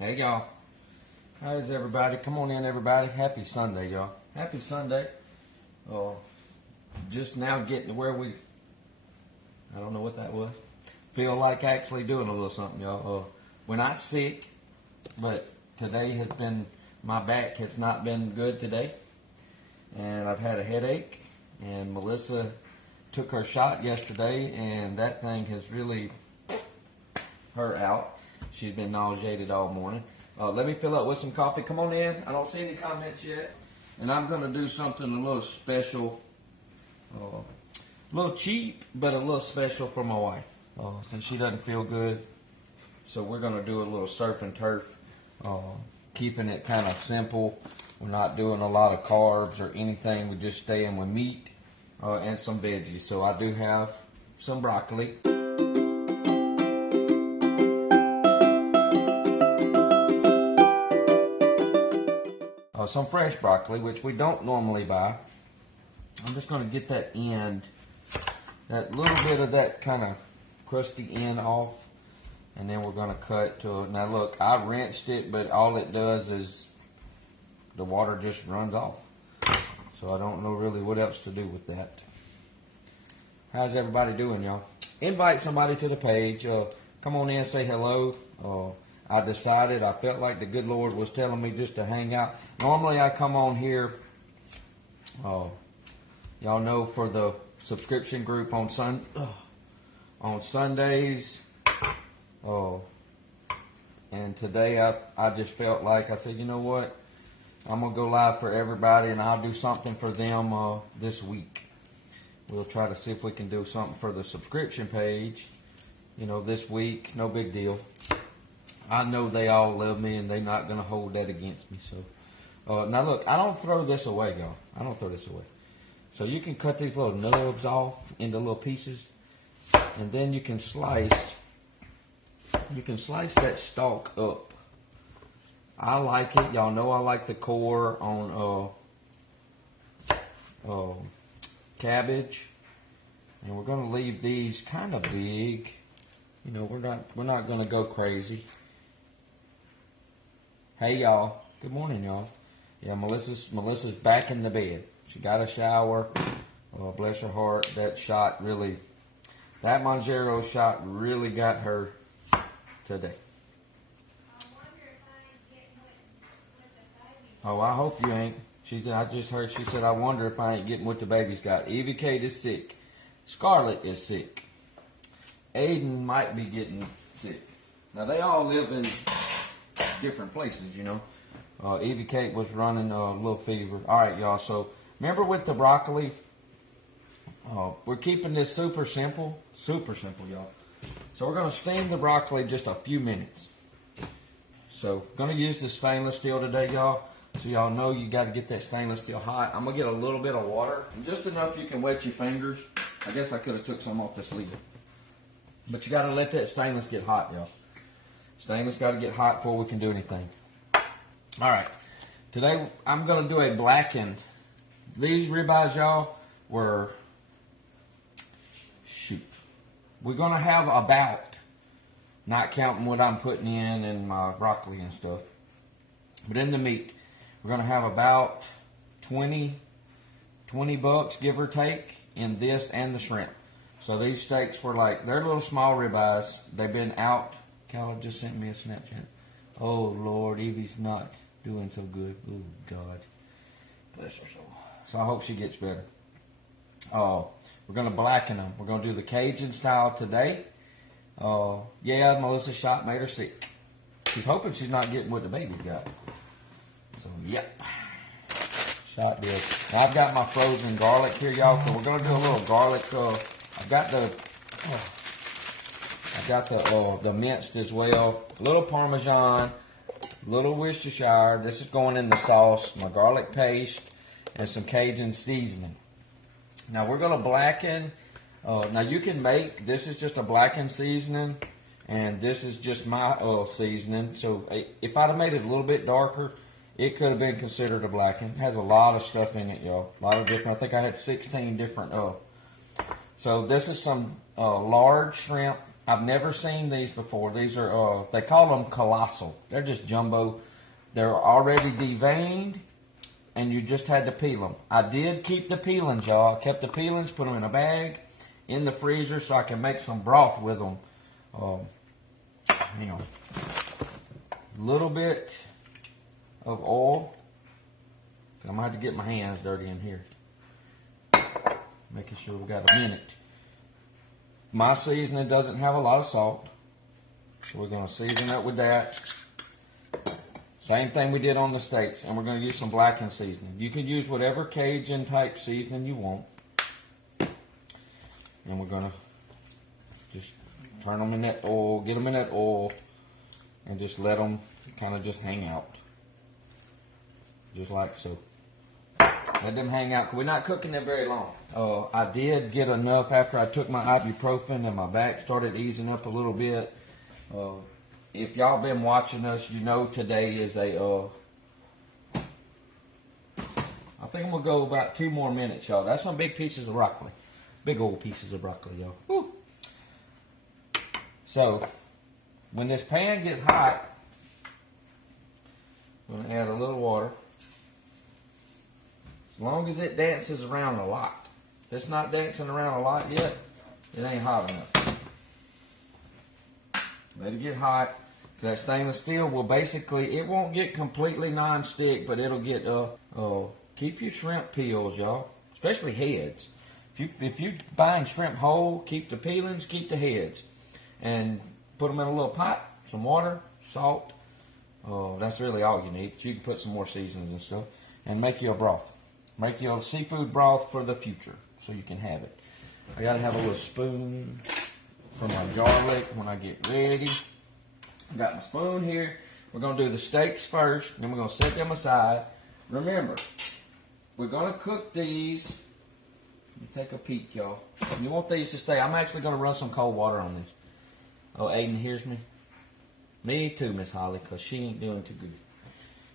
Hey y'all, how's everybody? Come on in, everybody. Happy Sunday, y'all. Happy Sunday. Just now getting to where I don't know what that was. Feel like actually doing a little something, y'all. We're not sick, but today has been, my back has not been good today. And I've had a headache, and Melissa took her shot yesterday, and that thing has really her out. She's been nauseated all morning. Let me fill up with some coffee. Come on in. I don't see any comments yet. And I'm going to do something a little special, a little cheap, but a little special for my wife. Since she doesn't feel good. So we're going to do a little surf and turf, keeping it kind of simple. We're not doing a lot of carbs or anything. We're just staying with meat and some veggies. So I do have some broccoli. Some fresh broccoli, which we don't normally buy. I'm just going to get that end, that little bit of that kind of crusty end off, and then we're going to cut to it. Now look, I rinsed it, but all it does is the water just runs off. So I don't know really what else to do with that. How's everybody doing, y'all? Invite somebody to the page. Come on in, say hello. I decided, I felt like the good Lord was telling me just to hang out. Normally I come on here, y'all know, for the subscription group on Sundays. And today I just felt like, I said, you know what? I'm going to go live for everybody, and I'll do something for them this week. We'll try to see if we can do something for the subscription page, this week. No big deal. I know they all love me, and they're not going to hold that against me. So, now look, I don't throw this away, y'all. I don't throw this away. So you can cut these little nubs off into little pieces, and then you can slice. You can slice that stalk up. I like it. Y'all know I like the core on cabbage, and we're going to leave these kind of big. We're not going to go crazy. Hey y'all, good morning y'all. Yeah, Melissa's back in the bed. She got a shower. Bless her heart. That Monjero shot really got her today. I wonder if I ain't getting with the baby. Oh, I hope you ain't. She said, I just heard she said, I wonder if I ain't getting what the baby's got. Evie Kate is sick. Scarlett is sick. Aiden might be getting sick. Now they all live in different places, Evie Kate was running a little fever. All right, y'all. So remember with the broccoli, we're keeping this super simple, y'all. So we're going to steam the broccoli just a few minutes. So going to use the stainless steel today, y'all. So y'all know you got to get that stainless steel hot. I'm going to get a little bit of water, and just enough you can wet your fingers. I guess I could have took some off this lid. But you got to let that stainless get hot, y'all. Stainless got to get hot before we can do anything. All right. Today I'm going to do a blackened. These ribeyes, y'all, we're going to have about, not counting what I'm putting in my broccoli and stuff, but in the meat, we're going to have about 20 bucks, give or take, in this and the shrimp. So these steaks were they're little small ribeyes. They've been out. Calla just sent me a Snapchat. Oh, Lord, Evie's not doing so good. Oh, God. Bless her soul. So I hope she gets better. We're going to blacken them. We're going to do the Cajun style today. Yeah, Melissa's shot made her sick. She's hoping she's not getting what the baby got. So, yep. Shot did. Now, I've got my frozen garlic here, y'all. So we're going to do a little garlic. I've got the minced as well. A little Parmesan, a little Worcestershire. This is going in the sauce. My garlic paste and some Cajun seasoning. Now we're going to blacken. Now you can make, this is just a blackened seasoning, and this is just my seasoning. So if I'd have made it a little bit darker, it could have been considered a blackened. It has a lot of stuff in it, y'all. A lot of different, I think I had 16 different. So this is some large shrimp. I've never seen these before. These are, they call them colossal. They're just jumbo. They're already deveined, and you just had to peel them. I did keep the peelings, y'all. I kept the peelings, put them in a bag in the freezer so I can make some broth with them. Hang on. A little bit of oil. I'm going to have to get my hands dirty in here. Making sure we got a minute. My seasoning doesn't have a lot of salt, so we're going to season up with that. Same thing we did on the steaks, and we're going to use some blackened seasoning. You can use whatever Cajun type seasoning you want. And we're going to just turn them in that oil, get them in that oil, and just let them kind of just hang out. Just like so. Let them hang out, because we're not cooking them very long. I did get enough after I took my ibuprofen and my back started easing up a little bit. If y'all been watching us, you know today is a, I think I'm going to go about 2 more minutes, y'all. That's some big pieces of broccoli. Big old pieces of broccoli, y'all. Woo. So, when this pan gets hot, I'm going to add a little water. As long as it dances around a lot. If it's not dancing around a lot yet, it ain't hot enough. Let it get hot. That stainless steel will basically, it won't get completely non-stick, but it'll get, keep your shrimp peels, y'all. Especially heads. If you buying shrimp whole, keep the peelings, keep the heads. And put them in a little pot, some water, salt. That's really all you need. You can put some more seasonings and stuff. And make you a broth. Make you a seafood broth for the future, so you can have it. I gotta have a little spoon for my garlic when I get ready. Got my spoon here. We're gonna do the steaks first, then we're gonna set them aside. Remember, we're gonna cook these. Let me take a peek, y'all. You want these to stay. I'm actually gonna run some cold water on this. Oh, Aiden hears me. Me too, Miss Holly, because she ain't doing too good.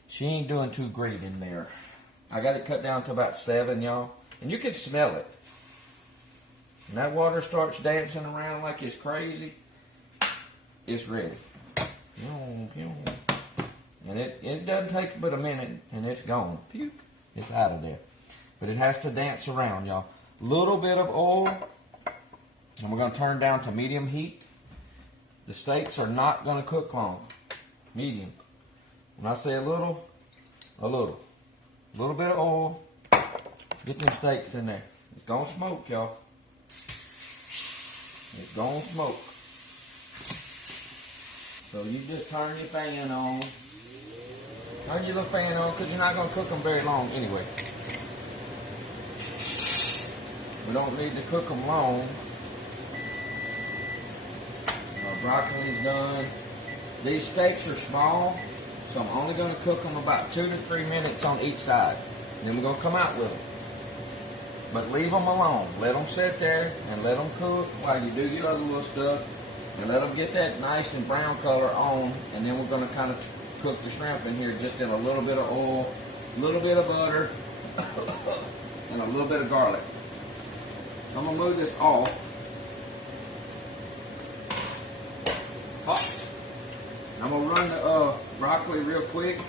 She ain't doing too great in there. I got it cut down to about 7, y'all. And you can smell it. And that water starts dancing around like it's crazy. It's ready. And it doesn't take but a minute, and it's gone. It's out of there. But it has to dance around, y'all. Little bit of oil. And we're going to turn down to medium heat. The steaks are not going to cook long. Medium. When I say a little, a little. A little bit of oil. Get them steaks in there. It's going to smoke, y'all. It's going to smoke. So you just turn your fan on. Turn your little fan on because you're not going to cook them very long anyway. We don't need to cook them long. Our broccoli's done. These steaks are small. So I'm only going to cook them about 2 to 3 minutes on each side. And then we're going to come out with them. But leave them alone. Let them sit there and let them cook while you do your other little stuff. And let them get that nice and brown color on. And then we're going to kind of cook the shrimp in here just in a little bit of oil, a little bit of butter, and a little bit of garlic. I'm going to move this off. Hot. I'm going to run the broccoli real quick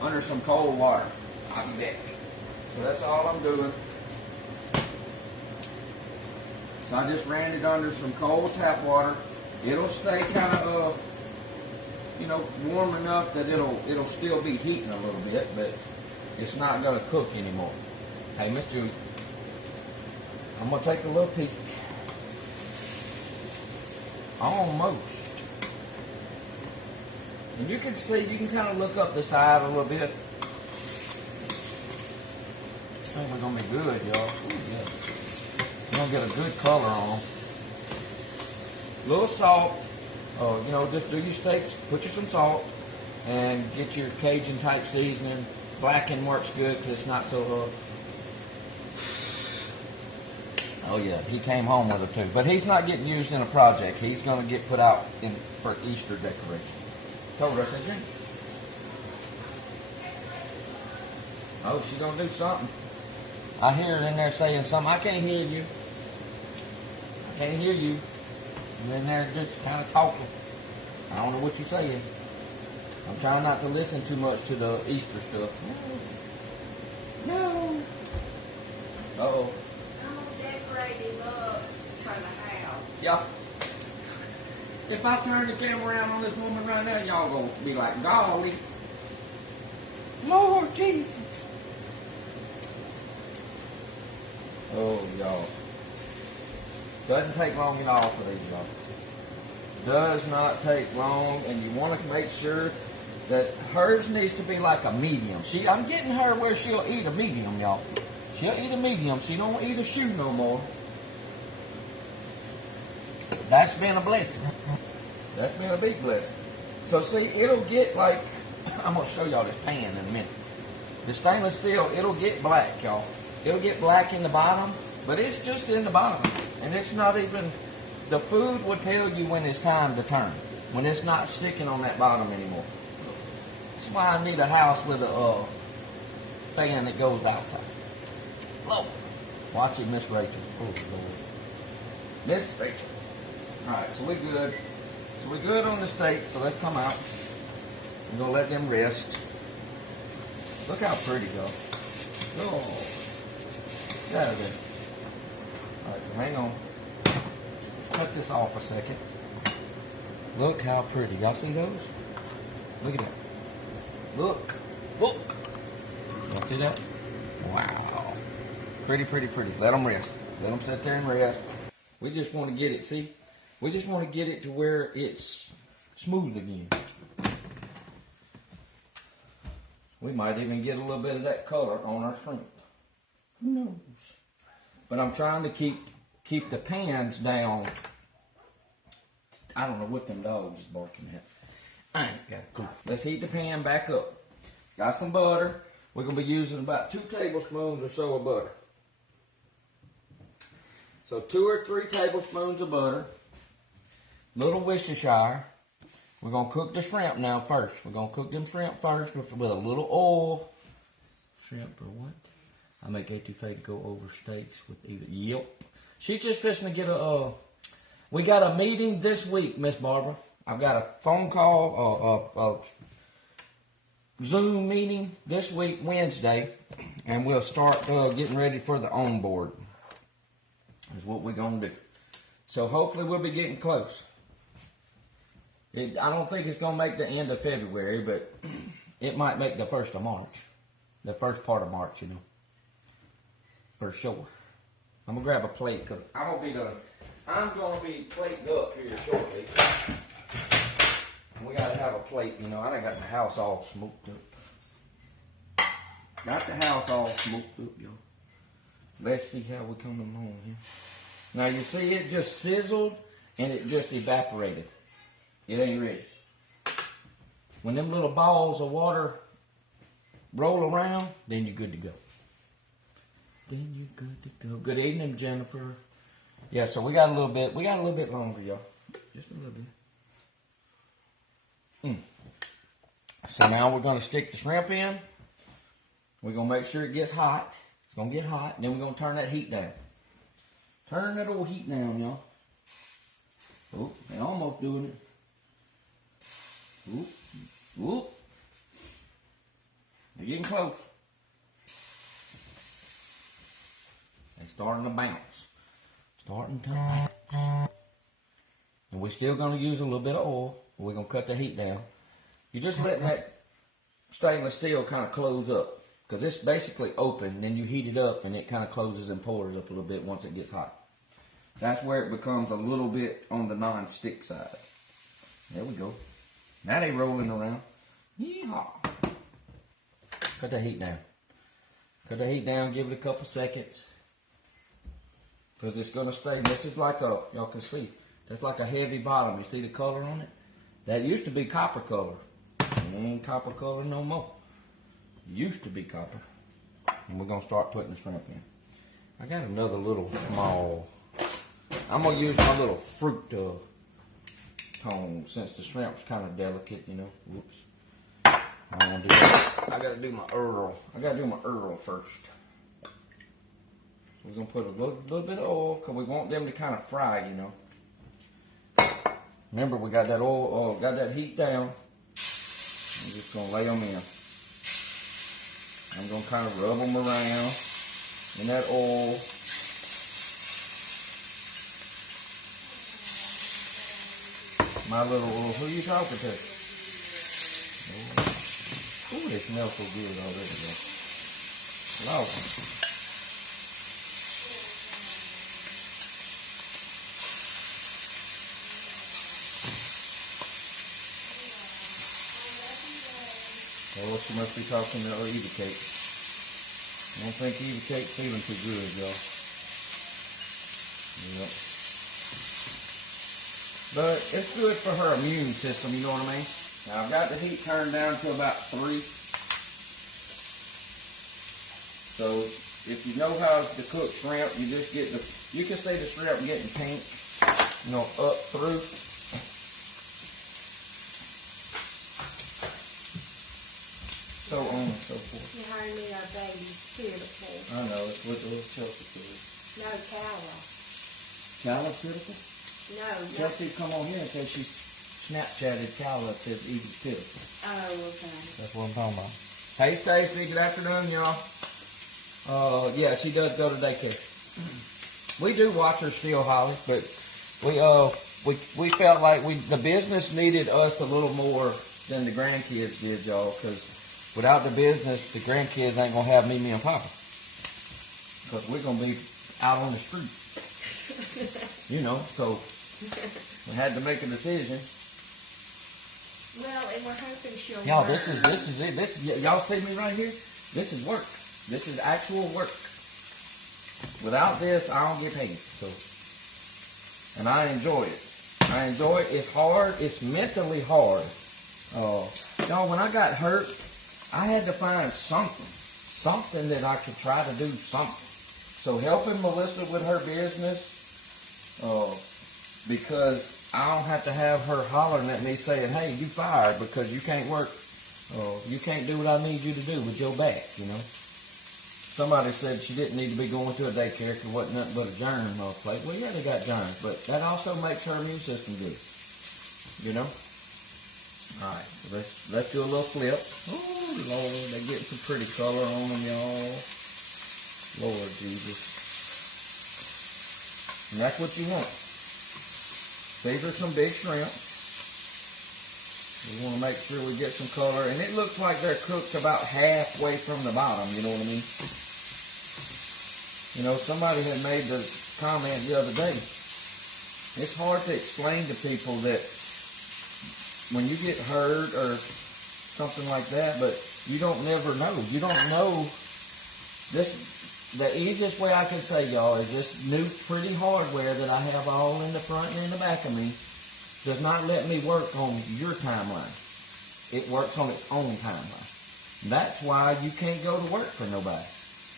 under some cold water. I'll be back. So that's all I'm doing. So I just ran it under some cold tap water. It'll stay kind of, warm enough that it'll still be heating a little bit, but it's not going to cook anymore. Hey, Miss Julie, I'm going to take a little peek. Almost. And you can see, you can kind of look up the side a little bit. I think we're going to be good, y'all. Yeah. We're going to get a good color on them. A little salt. Just do your steaks, put you some salt, and get your Cajun type seasoning. Blackened works good because it's not so hard. Oh yeah, he came home with it too. But he's not getting used in a project. He's going to get put out for Easter decoration. Told her, I said, Jim. Oh, she's going to do something. I hear her in there saying something. I can't hear you. I can't hear you. I'm in there just kind of talking. I don't know what you're saying. I'm trying not to listen too much to the Easter stuff. No. Uh-oh. I'm gonna decorate him up for the house. Yeah. If I turn the camera around on this woman right now, y'all gonna be like, golly. Lord Jesus. Oh, y'all. Doesn't take long at all for these, y'all. Does not take long, and you want to make sure that hers needs to be like a medium. I'm getting her where she'll eat a medium, y'all. She'll eat a medium. She don't eat a shoe no more. That's been a blessing. That's been a big blessing. So see, it'll get like, I'm going to show y'all this pan in a minute. The stainless steel, it'll get black, y'all. It'll get black in the bottom, but it's just in the bottom. And it's not even, the food will tell you when it's time to turn, when it's not sticking on that bottom anymore. That's why I need a house with a fan that goes outside. Lord. Watch it, Miss Rachel. Oh, Lord. Miss Rachel. Alright, so we're good. So we're good on the steak, so let's come out. We're going to let them rest. Look how pretty, y'all. Oh. Get out of there. Alright, so hang on. Let's cut this off a second. Look how pretty. Y'all see those? Look at that. Look. Look. Y'all see that? Wow. Pretty, pretty, pretty. Let them rest. Let them sit there and rest. We just want to get it, see? We just want to get it to where it's smooth again. We might even get a little bit of that color on our shrimp. Who knows? But I'm trying to keep the pans down. I don't know what them dogs is barking at. I ain't got a clue. Let's heat the pan back up. Got some butter. We're going to be using about 2 tablespoons or so of butter. So 2 or 3 tablespoons of butter. Little Worcestershire. We're going to cook the shrimp now first. We're going to cook them shrimp first with a little oil. Shrimp or what? I make etouffee go over steaks with either. Yep. She's just fixing to get we got a meeting this week, Miss Barbara. I've got a phone call, Zoom meeting this week, Wednesday, and we'll start getting ready for the onboard. Is what we're going to do. So hopefully we'll be getting close. I don't think it's going to make the end of February, but it might make the 1st of March. The first part of March, you know. For sure. I'm going to grab a plate because I'm going to be plating up here shortly. And we got to have a plate, you know. I done got the house all smoked up. Got the house all smoked up, y'all. Let's see how we come along here. Now you see it just sizzled and it just evaporated. It ain't ready. When them little balls of water roll around, then you're good to go. Then you're good to go. Good evening, Jennifer. Yeah, so we got a little bit longer, y'all. Just a little bit. So now we're going to stick the shrimp in. We're going to make sure it gets hot. It's going to get hot. Then we're going to turn that heat down. Turn that old heat down, y'all. Oh, they're almost doing it. Oop, oop. They're getting close. They're starting to bounce. Starting to bounce. And we're still going to use a little bit of oil. We're going to cut the heat down. You're just letting that stainless steel kind of close up. Because it's basically open, then you heat it up and it kind of closes and pours up a little bit once it gets hot. That's where it becomes a little bit on the non-stick side. There we go. Now they rolling around. Yeehaw. Cut the heat down. Cut the heat down, give it a couple seconds. Because it's going to stay. This is like a, y'all can see, that's like a heavy bottom. You see the color on it? That used to be copper color. It ain't copper color no more. Used to be copper. And we're going to start putting the shrimp in. I got another little small, I'm going to use my little fruit cone since the shrimp's kind of delicate, you know. Whoops. I want to do that. I got to do my Earl. I got to do my Earl first. We're going to put a little bit of oil because we want them to kind of fry, you know. Remember, we got that oil, got that heat down. I'm just gonna lay them in. I'm gonna kind of rub them around in that oil. My little oil. Who are you talking to? Ooh, they smell so good already, though. Lord. Oh, she must be talking to her Eva Cake. I don't think Eva Cake's feeling too good, y'all. Yep. But it's good for her immune system, you know what I mean? Now I've got the heat turned down to about 3. So if you know how to cook shrimp, you just get you can see the shrimp getting pink, you know, up through. So on and so forth. You heard me, our baby's beautiful. I know, it's with the little Chelsea kid. No, Calla. Calla's beautiful? No, Chelsea come on here and said she Snapchatted Calla, says Evie's beautiful. Oh, okay. That's what I'm talking about. Hey Stacy, good afternoon, y'all. Yeah, she does go to daycare. We do watch her still, Holly, but we felt like the business needed us a little more than the grandkids did, y'all, because without the business, the grandkids ain't gonna have me and Papa, because we're gonna be out on the street. You know, so we had to make a decision. Well, and we're hoping she'll Y'all, learn. this is it. Y'all see me right here? This is work. This is actual work. Without this, I don't get paid. So, and I enjoy it. I enjoy it. It's hard. It's mentally hard. Y'all, when I got hurt, I had to find something that I could try to do something. So helping Melissa with her business, because I don't have to have her hollering at me saying, hey, you fired because you can't work. You can't do what I need you to do with your back, you know. Somebody said she didn't need to be going to a daycare because it wasn't nothing but a germ place. Well, yeah, they got germs, but that also makes her immune system good, you know. All right, so let's do a little flip. Oh, Lord, they're getting some pretty color on them, y'all. Lord Jesus. And that's what you want. These are some big shrimp. We want to make sure we get some color. And it looks like they're cooked about halfway from the bottom, you know what I mean? You know, somebody had made the comment the other day. It's hard to explain to people that when you get hurt or something like that, but you don't never know. You don't know this. The easiest way I can say, y'all, is this new pretty hardware that I have all in the front and in the back of me does not let me work on your timeline. It works on its own timeline. That's why you can't go to work for nobody.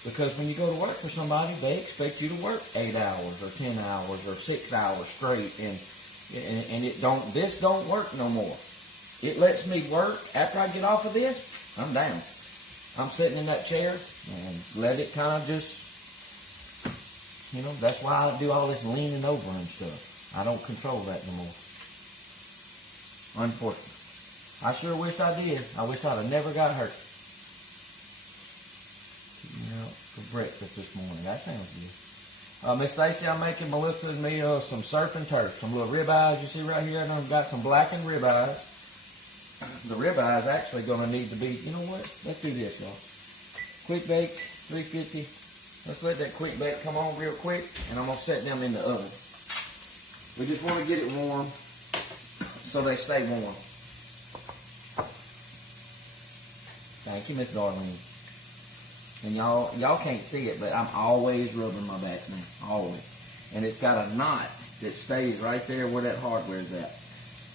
Because when you go to work for somebody, they expect you to work 8 hours or 10 hours or 6 hours straight, and this don't work no more. It lets me work. After I get off of this, I'm down. I'm sitting in that chair and let it kind of just, you know, that's why I do all this leaning over and stuff. I don't control that no more. Unfortunately. I sure wished I did. I wish I'd have never got hurt. You know, for breakfast this morning. That sounds good. Miss Stacy, I'm making Melissa and me some surf and turf. Some little ribeyes you see right here. I've got some blackened ribeyes. The ribeye is actually going to need to be, you know what? Let's do this, y'all. Quick bake, 350. Let's let that quick bake come on real quick, and I'm going to set them in the oven. We just want to get it warm so they stay warm. Thank you, Miss Darlene. And y'all can't see it, but I'm always rubbing my back now, always. And it's got a knot that stays right there where that hardware's at.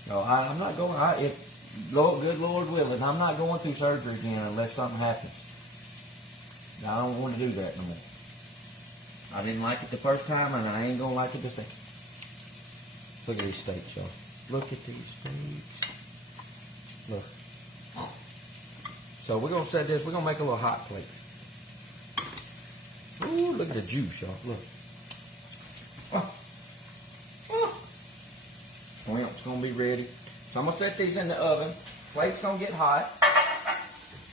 So I'm not going, if good Lord willing, I'm not going through surgery again unless something happens. I don't want to do that no more. I didn't like it the first time, and I ain't going to like it the second. Look at these steaks, y'all. Look at these steaks. Look. So we're going to set this, we're going to make a little hot plate. Ooh, look at the juice, y'all. Look. Oh. Oh. Shrimp's gonna be ready. So I'm gonna set these in the oven. Plate's gonna get hot.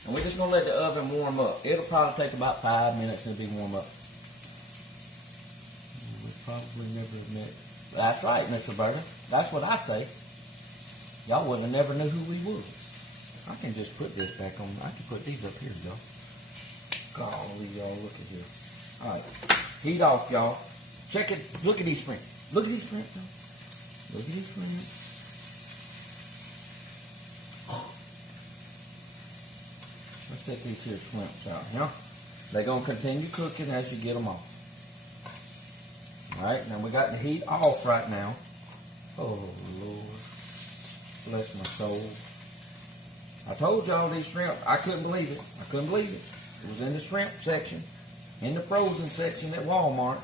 And we're just gonna let the oven warm up. It'll probably take about 5 minutes to be warm up. We probably never met. That's right, Mr. Burger. That's what I say. Y'all wouldn't have never knew who we was. I can just put this back on. I can put these up here, y'all. Golly, y'all, look at here. All right, heat off, y'all. Check it. Look at these shrimp. Look at these shrimp, y'all. Look at these shrimp. Let's set these here shrimps out, yeah? They're gonna continue cooking as you get them off. All right, now we got the heat off right now. Oh Lord, bless my soul. I told y'all these shrimp. I couldn't believe it. I couldn't believe it. It was in the shrimp section, in the frozen section at Walmart.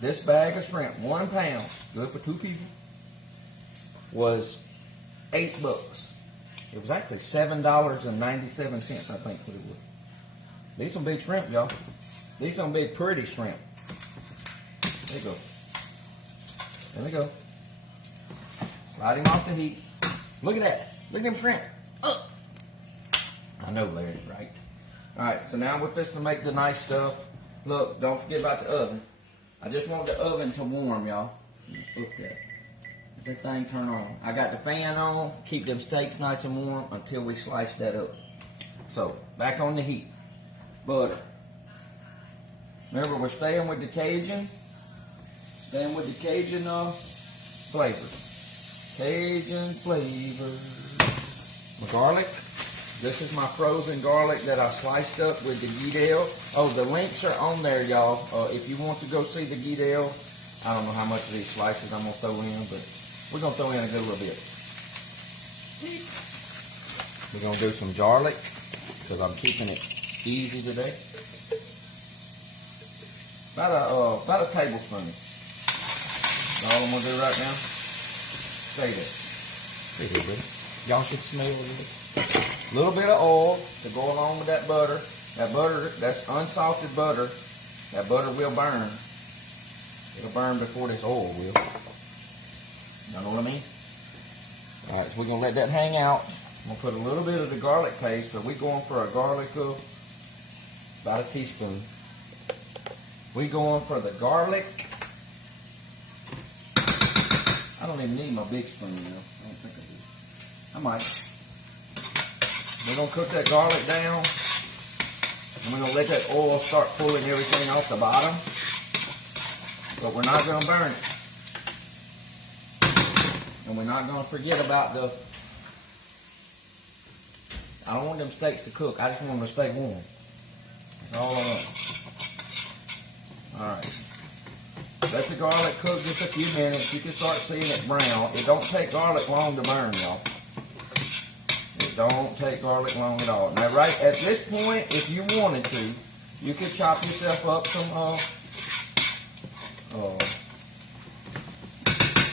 This bag of shrimp, 1 pound, good for 2 people, was $8. It was actually $7.97, I think, what it was. These some big shrimp, y'all. These some big pretty shrimp. There you go. There we go. Slide him off the heat. Look at that. Look at them shrimp. I know, Larry, right? All right, so now we're fixing to make the nice stuff. Look, don't forget about the oven. I just want the oven to warm, y'all. Look at that. Let that thing turn on. I got the fan on. Keep them steaks nice and warm until we slice that up. So, back on the heat. Butter. Remember, we're staying with the Cajun. Staying with the Cajun flavor. Cajun flavor. My garlic. This is my frozen garlic that I sliced up with the Guidel. Oh, the links are on there, y'all. If you want to go see the Guidel, I don't know how much of these slices I'm going to throw in, but we're going to throw in a good little bit. We're going to do some garlic because I'm keeping it easy today. About a tablespoon. That's all I'm going to do right now. Say that. Stay here, buddy. Y'all should smell it. A little bit of oil to go along with that butter. That butter, that's unsalted butter. That butter will burn. It'll burn before this oil will. You know what I mean? All right, so we're going to let that hang out. I'm going to put a little bit of the garlic paste, but we're going for a garlic of about a teaspoon. We're going for the garlic. I don't even need my big spoon now. I don't think I do. I might. We're going to cook that garlic down. And we're going to let that oil start pulling everything off the bottom. But we're not going to burn it. And we're not going to forget about the... I don't want them steaks to cook. I just want them to stay warm. That's all I want. Alright. Let the garlic cook just a few minutes. You can start seeing it brown. It don't take garlic long to burn, y'all. Don't take garlic long at all. Now, right at this point, if you wanted to, you could chop yourself up some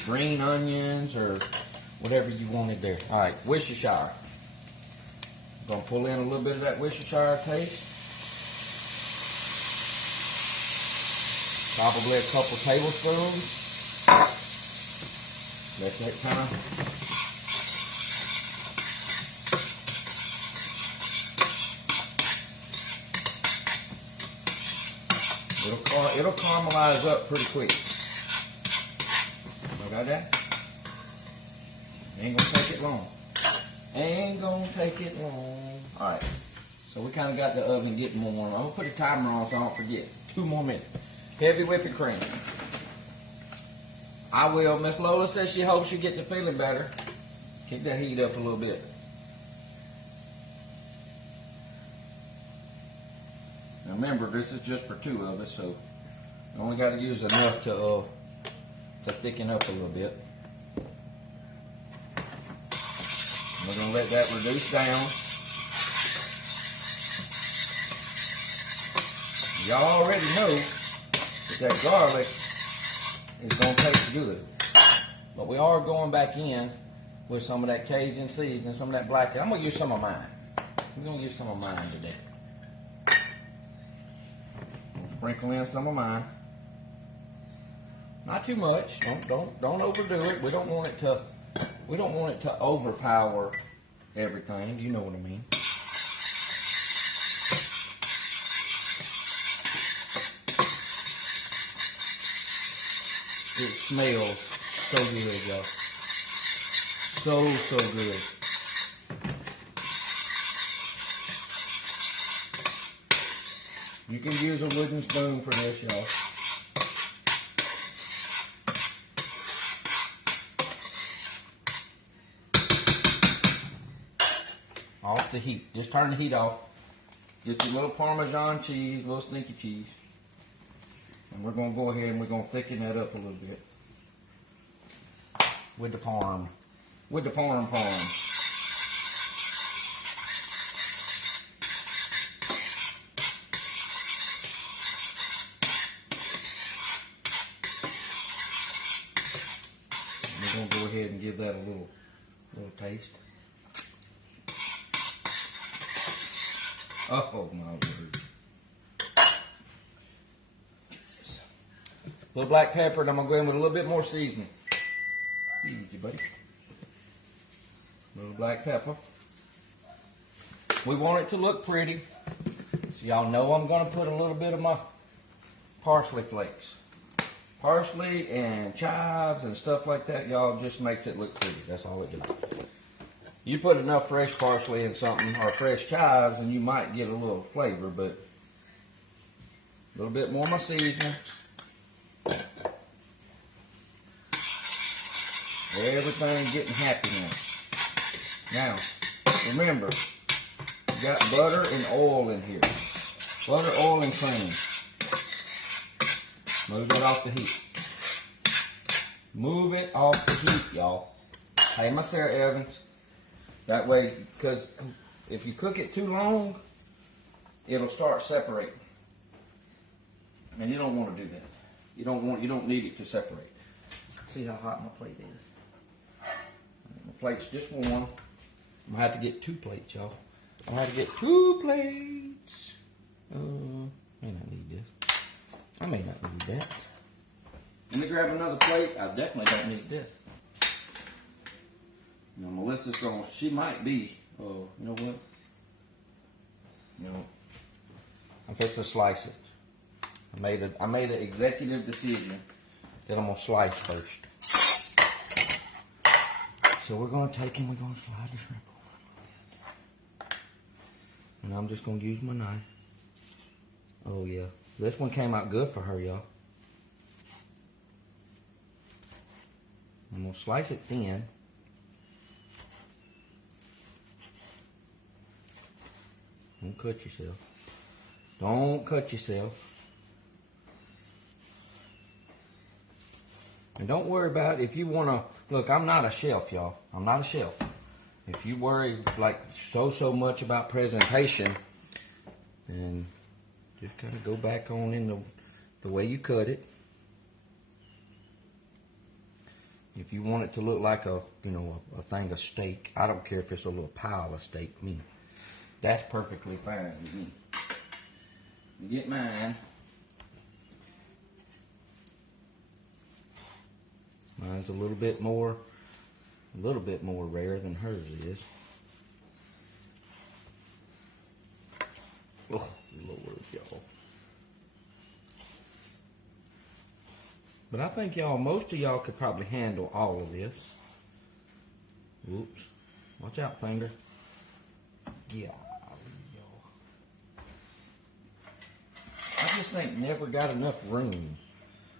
green onions or whatever you wanted there. All right, Worcestershire. I'm going to pull in a little bit of that Worcestershire taste. Probably a couple tablespoons. Let that kind of... It'll caramelize up pretty quick. You got that? Ain't gonna take it long. Ain't gonna take it long. Alright. So we kind of got the oven getting more warm. I'm gonna put a timer on so I don't forget. 2 more minutes. Heavy whipping cream. I will. Miss Lola says she hopes you get the feeling better. Keep that heat up a little bit. Now remember, this is just for 2 of us, so you only got to use enough to thicken up a little bit. We're going to let that reduce down. Y'all already know that garlic is going to taste good. But we are going back in with some of that Cajun seasoning, some of that black. I'm going to use some of mine. We're going to use some of mine today. Sprinkle in some of mine. Not too much. Don't overdo it. We don't want it to We don't want it to overpower everything. You know what I mean. It smells so good, y'all. So good. You can use a wooden spoon for this, y'all. Off the heat. Just turn the heat off. Get your little Parmesan cheese, little sneaky cheese. And we're going to go ahead and we're going to thicken that up a little bit. With the parm. With the parm. We're going to go ahead and give that a little taste. Oh my word. Jesus. A little black pepper, and I'm going to go in with a little bit more seasoning. Easy, buddy. A little black pepper. We want it to look pretty. So y'all know I'm going to put a little bit of my parsley flakes. Parsley and chives and stuff like that, y'all, just makes it look pretty. That's all it does. You put enough fresh parsley in something, or fresh chives, and you might get a little flavor, but a little bit more of my seasoning. Everything getting happy now. Now, remember, you got butter and oil in here. Butter, oil, and cream. Move that off the heat. Move it off the heat, y'all. Hey, my Sarah Evans. That way, because if you cook it too long, it'll start separating. And you don't want to do that. You don't need it to separate. See how hot my plate is? My plate's just warm. I'm gonna have to get 2 plates, y'all. I'm gonna have to get 2 plates. May not need this. I may not need that. Let me grab another plate. I definitely don't need this. Now Melissa's going, she might be, you know what? I'm fixing to slice it. I made an executive decision that I'm going to slice first. So we're going to take and we're going to slide the shrimp over. And I'm just going to use my knife. Oh yeah, this one came out good for her, y'all. I'm going to slice it thin. Don't cut yourself. Don't cut yourself. And don't worry about it if you want to. Look, I'm not a chef, y'all. I'm not a chef. If you worry like so much about presentation, then just kind of go back on in the way you cut it. If you want it to look like a thing of steak, I don't care if it's a little pile of steak. I mean, that's perfectly fine with me. You get mine. Mine's a little bit more rare than hers is. Oh, Lord, y'all. But I think most of y'all could probably handle all of this. Whoops. Watch out, finger. Yeah. I just ain't never got enough room.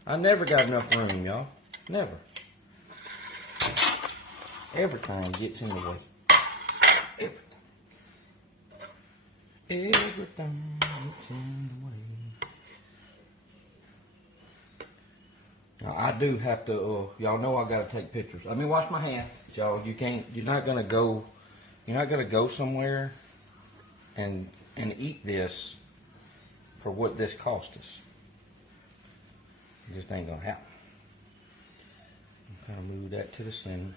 I never got enough room, y'all. Never. Everything gets in the way. Everything gets in the way. Now I do have to, y'all know I gotta take pictures. Let me wash my hand. Y'all, you're not gonna go somewhere and eat this for what this cost us. It just ain't gonna happen. Kind of move that to the center.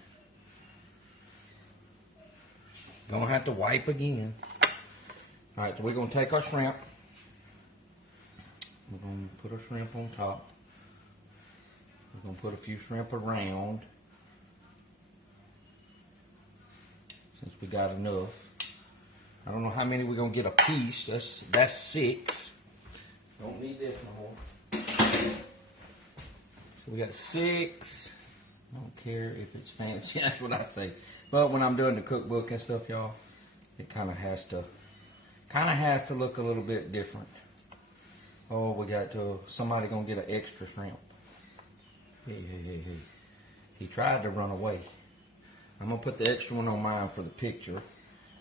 Gonna have to wipe again. All right, so we're gonna take our shrimp. We're gonna put our shrimp on top. We're gonna put a few shrimp around. since we got enough. I don't know how many we're gonna get a piece. That's 6. Don't need this no more. So we got 6. I don't care if it's fancy. That's what I say. But when I'm doing the cookbook and stuff, y'all, it kind of has to look a little bit different. Oh, we got somebody gonna get an extra shrimp. Hey. He tried to run away. I'm gonna put the extra one on mine for the picture,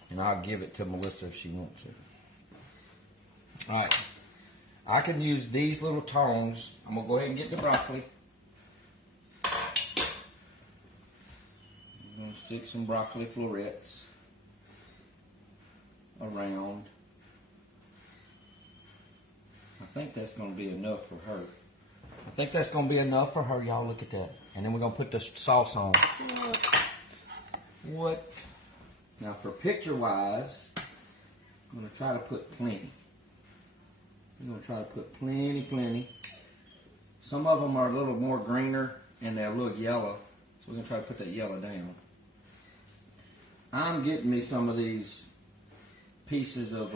and I'll give it to Melissa if she wants it. All right. I can use these little tongs. I'm gonna go ahead and get the broccoli. I'm gonna stick some broccoli florets around. I think that's gonna be enough for her. Y'all. Look at that. And then we're gonna put the sauce on. What? Now for picture wise, I'm gonna try to put plenty. Plenty. Some of them are a little more greener and they're a little yellow. So we're gonna try to put that yellow down. I'm getting me some of these pieces of,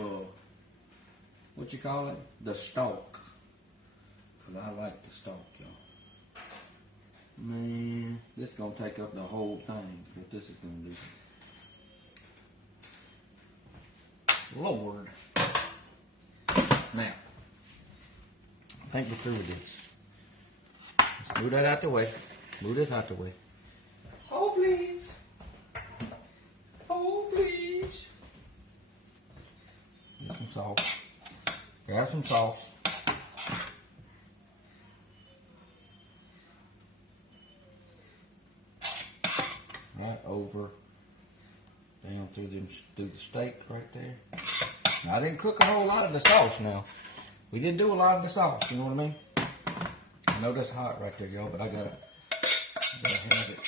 what you call it? The stalk. Because I like the stalk, y'all. Man, this is going to take up the whole thing. What this is going to do. Lord. Now, I think we're through with this. Let's move that out the way. Move this out the way. Oh, please. Oh, please. Get some sauce. Grab some sauce. Right over, down through the steak right there. Now, I didn't cook a whole lot of the sauce now. We did do a lot of the sauce, you know what I mean? I know that's hot right there, y'all, but I gotta have it.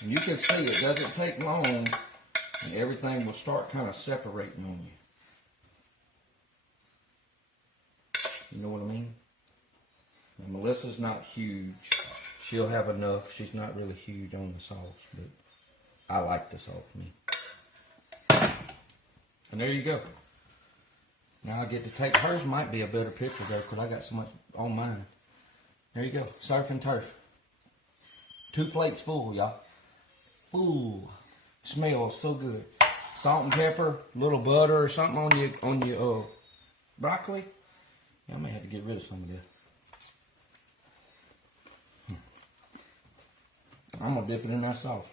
And you can see it doesn't take long and everything will start kind of separating on you. You know what I mean? And Melissa's not huge. She'll have enough. She's not really huge on the sauce, but I like the sauce, me. And there you go. Now I get to take hers. Might be a better picture there because I got so much on mine. There you go. Surf and turf. 2 plates full, y'all. Full. Smells so good. Salt and pepper, little butter or something on your broccoli. Yeah, I may have to get rid of some of this. I'm gonna dip it in that sauce.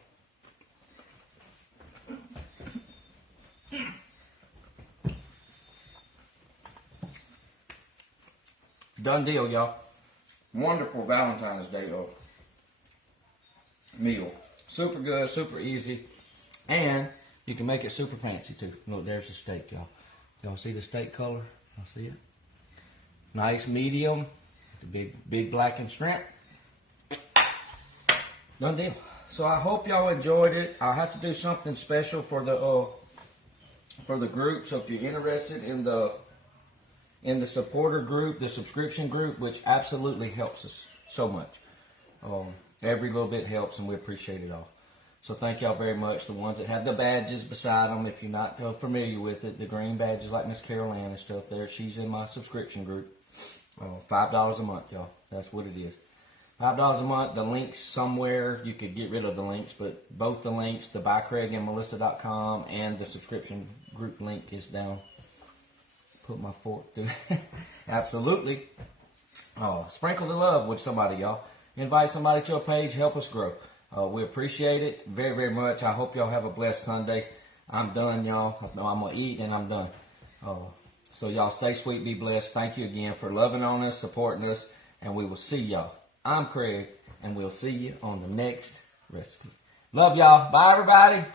Done deal, y'all. Wonderful Valentine's Day meal. Super good, super easy, and you can make it super fancy too. Look, there's the steak, y'all. Y'all see the steak color? Y'all see it? Nice medium, the big blackened shrimp. Done deal. So I hope y'all enjoyed it. I'll have to do something special for the group. So if you're interested in the supporter group, the subscription group, which absolutely helps us so much. Every little bit helps, and we appreciate it all. So thank y'all very much. The ones that have the badges beside them, if you're not familiar with it, the green badges like Miss Carol Ann and stuff there, she's in my subscription group. $5 a month, y'all. That's what it is. $5 a month. The links somewhere, you could get rid of the links, but both the links, the bycraigandmelissa.com and the subscription group link is down. Put my fork through. Absolutely. Sprinkle the love with somebody, y'all. Invite somebody to a page. Help us grow. We appreciate it very, very much. I hope y'all have a blessed Sunday. I'm done, y'all. I'm going to eat and I'm done. So y'all stay sweet, be blessed. Thank you again for loving on us, supporting us, and we will see y'all. I'm Craig, and we'll see you on the next recipe. Love y'all. Bye, everybody.